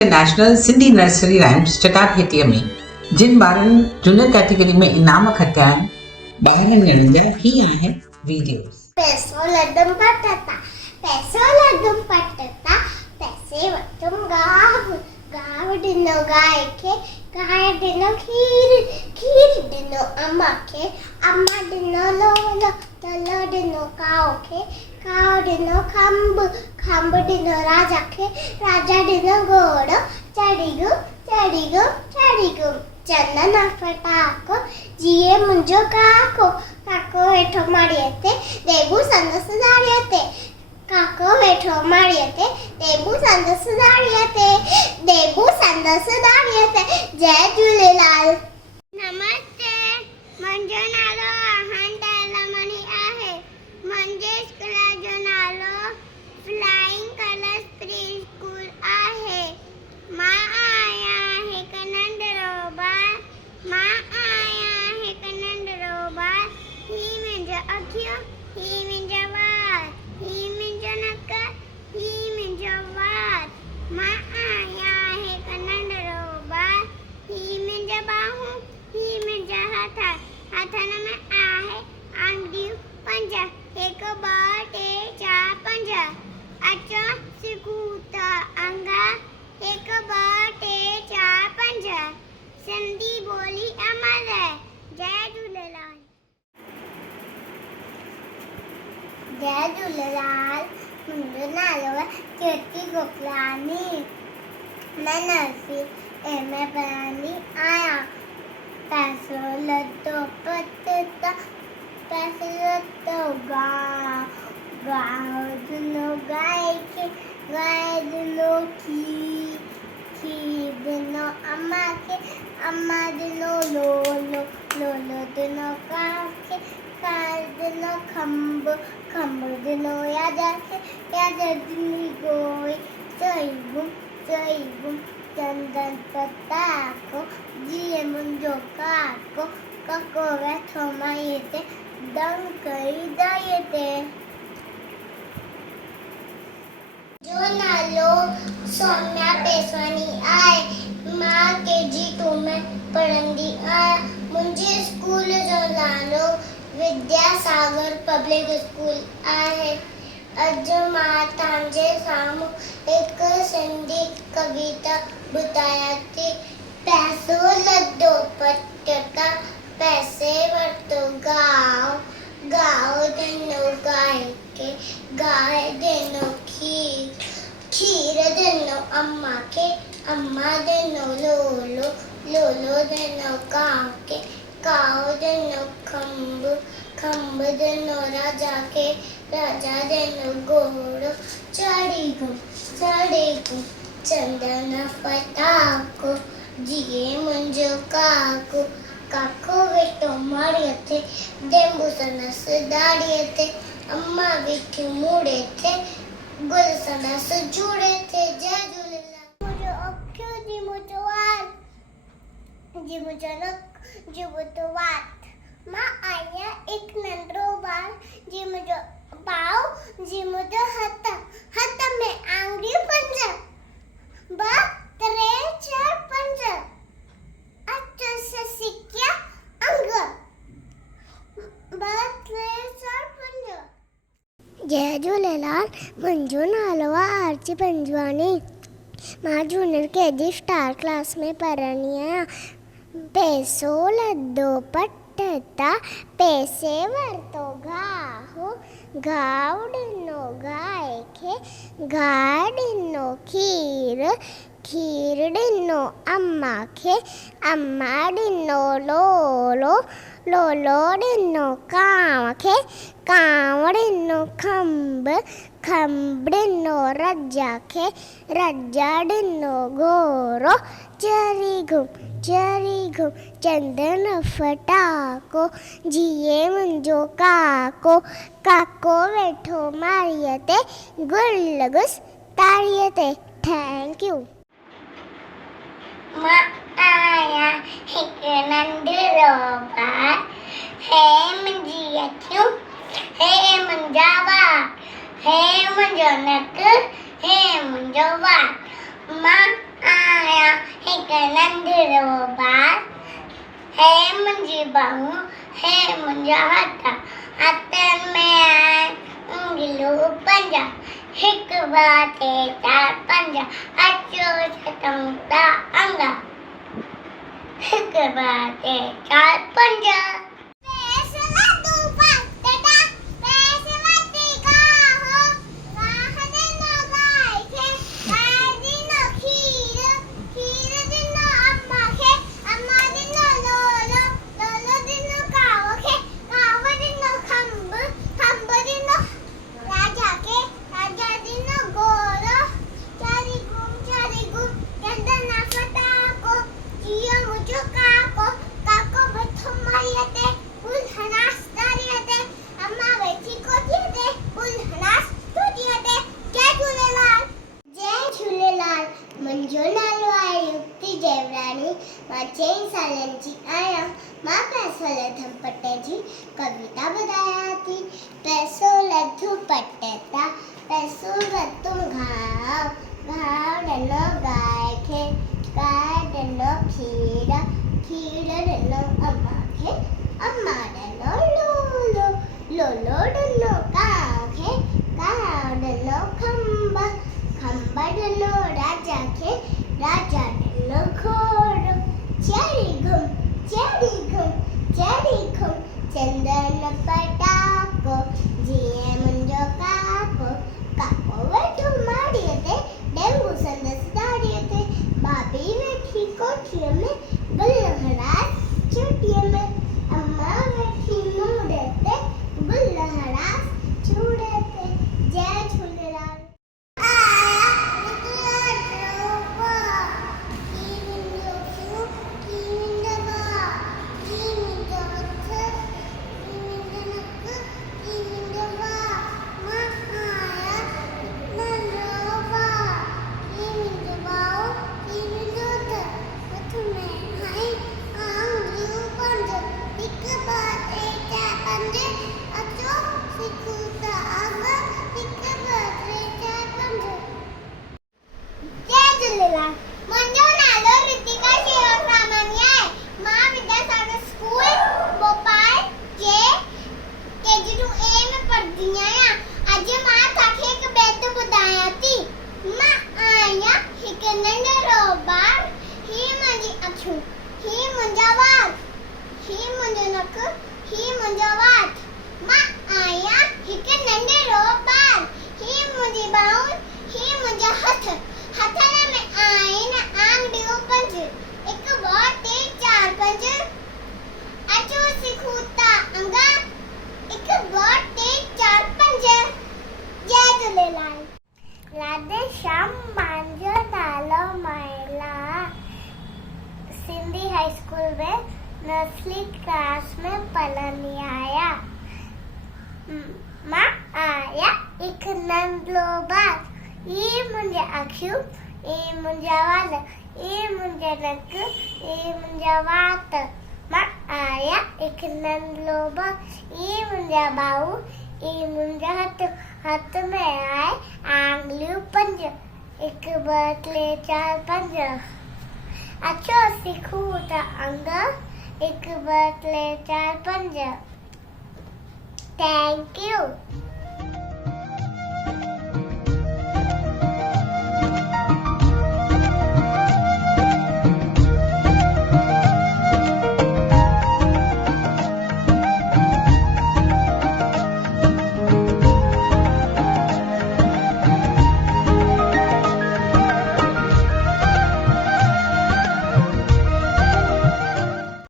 National Sindhi nursery rhymes चटाभेटीअ में जिन ॿारनि junior category में इनाम खटिया आहिनि ॿाहिरि ॼणनि जा ही आहे वीडियोस। पैसो लड्डम पटता, पैसो लड्डम पटता, पैसे वटम गाव, गाव दिनो गाय के, गाय दिनो खीर, खीर दिनो अम्मा के, अम्मा दिनो लोलो, लोलो दिनो काओ के, काओ दिनो खंब, खंब दिनो राजा के, राजा दिनो घोड़ो, चढ़ीगु, चढ़ीगु, चढ़ीगु, चंदन फटाको, जिए मुंजो काको, काको वेठो मारियते, देबू संदस दाड़ियते, काको वेठो मारियते, देबू संदस दाड़ियते, देबू संदस दाड़ियते। जय झूलेलाल। नमस्ते, मुंजो नालो आहांडा लमणी आहे। मुंजे स्कूल जो नालो फ्लाइंग कलर्स प्री स्कूल आहे। मां आया आहे नंढड़ो ॿार, मां आया आहे नंढड़ो ॿार। ही मुंहिंजो अखियूं, ही मुंहिंजा वार, ही मुंहिंजो नक, ही मुंहिंजो वार। मां आया आहे नंढड़ो ॿार, ही मुंहिंजा ॿाहूं, ही मुंहिंजा हथ, हथनि में आहे आंगुरियूं 5, 1 2 3 4 5। अचो सिखूं था अंगा 1 2 3 4 5। सिंधी ॿोली अमर है। जय झूलेलाल। जय झूलेलाल। मुंहिंजो नालो आहे कीर्ति गोकलानी। मैं नर्सरी ए में पढ़ंदी आहियां। पैसो लड्डो पटता, पैसो लड्डो गांव, गांव दिनो गाय के, गाय दिनो खीर, खीर दिनो अम्मा के, अम्मा दिनो लोलो, लोलो दिनो काव के, काव दिनो खंब, खंब दिनो राजा के, राजा दिनो गोई, चईगुम, चईगुम, चंदन पताको, जिए मुंजो काको, काको वेठो मारियते, दंग कई दायते। जो नालो सौम्या पेसवानी आहे। मां KG 2 में पढ़ंदी आहियां। मुंहिंजे स्कूल जो नालो विद्यासागर पब्लिक स्कूल आहे। अॼु मां तव्हांजे साम्हूं हिकु सिंधी कविता ॿुधायां थी। पैसो लड्डो पटता, पैसे वरितो गांव, गांव ॾिनो गाय के, गाय ॾिनो खीर, खीर ॾिनो अम्मा के, अम्मा ॾिनो लोलो, लोलो ॾिनो काव के, काव ॾिनो खंब, खंब ॾिनो राजा के, राजा ॾिनो घोड़ो, चढ़ीगु, चढ़ीगु, चंदन फटाको, जिए मुंहिंजो काको, काको वेठो मारियते, देबू संदस दाड़ियते, अम्मा वेठी मूड़े थे, गुल संदस जुड़े थे। जय झूलेलाल। मुंहिंजो अखियूं जी मुंहिंजो वार, जी मुंहिंजो नक, जी मुंहिंजो वात। मां आहियां हिकु नंढड़ो ॿार, जी मुंहिंजो पाउ, जी मुंहिंजो हथ, हथ में आंगुरियूं 5, 2 3 4 5। अचो सिखिया अंग 2 3 4 5। जय झूलेलाल। मुंहिंजो नालो आहे आरती पंजवानी। मां जूनियर KG स्टार क्लास में पढ़ंदी आहियां। पैसो लड्डो पटता, पैसे वरितो गाहु, गाव ॾिनो गाय के, गाय ॾिनो खीर, खीर ॾिनो अम्मा खे, अम्मा ॾिनो लोलो, लोलो ॾिनो कांव खे, कांव ॾिनो खंब, खंब ॾिनो राजा खे, राजा ॾिनो घोड़ो, चढ़ीगु, चढ़ीगु, चंदन फटाको, जिए मुंहिंजो काको, काको वेठो मारियते, गुल गुस ताड़ियते। Thank you. मां आहियां हिकु नंढड़ो ॿार। हे मुंहिंजी अखियूं, हे मुंहिंजा वार, हे मुंहिंजो नक, हे मुंहिंजो वार। मां रोबार हे मुंहिंजी बाहूं हे मुंहिंजा हथ हथनि में आहिनि उंगलियूं पंज हिकु ॿ टे चारि पंज अचो छटूं था अंग हिकु ॿ टे चारि पंज मुंहिंजो नालो आहे युक्ति देवरानी मां 4 सालनि जी आहियां मां पैसो लधम पट जी कविता ॿुधायां थी पैसो लधो पट तां पैसो वरितुम घाव घाव ॾिनो गांइ खे गांइ ॾिनो खीर खीर ॾिनो अम्मा खे अम्मा ॾिनो लोलो लोलो ॾिनो कांव खे कांव ॾिनो खंभ खंभ ॾिनो राजा खे राजा ॾिनो घोड़ो चढ़ी घुम चंदन पटाको जीअं मुंहिंजो काको काको वेठो माड़ीअ ते डेंगू संदसि दाड़ीअ ते भाभी वेठी कोठीअ में गुल हराए चूटीअ में अम्मा वेठी मूड़े ते गुल हराए चूड़े ते जय झूलेलाल मुंहिंजो नालो रितिका शेवसामानी आहे मां Vidyasagar school Bhopal J KG to A में पढ़ंदी आहियां अॼु मां तव्हांखे हिकु बैत ॿुधायां थी मां आहियां हिकु नंढड़ो ॿार ही मुंहिंजी अखियूं ही मुंहिंजा वार ही मुंहिंजो नक ही मुंहिंजो वात मां आहियां हिकु नंढड़ो ॿार ही मुंहिंजी बाहूं ही मुंहिंजा हथ हथनि में आहिनि आंगड़ियूं 5 1 2 3 4 5 अचो सिखूं था अंग 1 2 3 4 5 जय झूलेलाल राधे श्याम मुंहिंजो नालो महिला सिंधी हाई स्कूल में नर्सरी क्लास में पढ़ंदी आहियां मां आहियां हिकु नंढो ॿार ये मुंहिंजा अखियूं ये मुंहिंजा वाल ये मुंहिंजा नक ये मुंहिंजा वात मां आहियां हिकु नंढो ॿार ये मुंहिंजा बाहू ये मुंहिंजा हथ में आहे आंगलियूं 5 1 2 3 4 5 अचो सिखूं था अंग 1 2 3 4 5 थैंक यू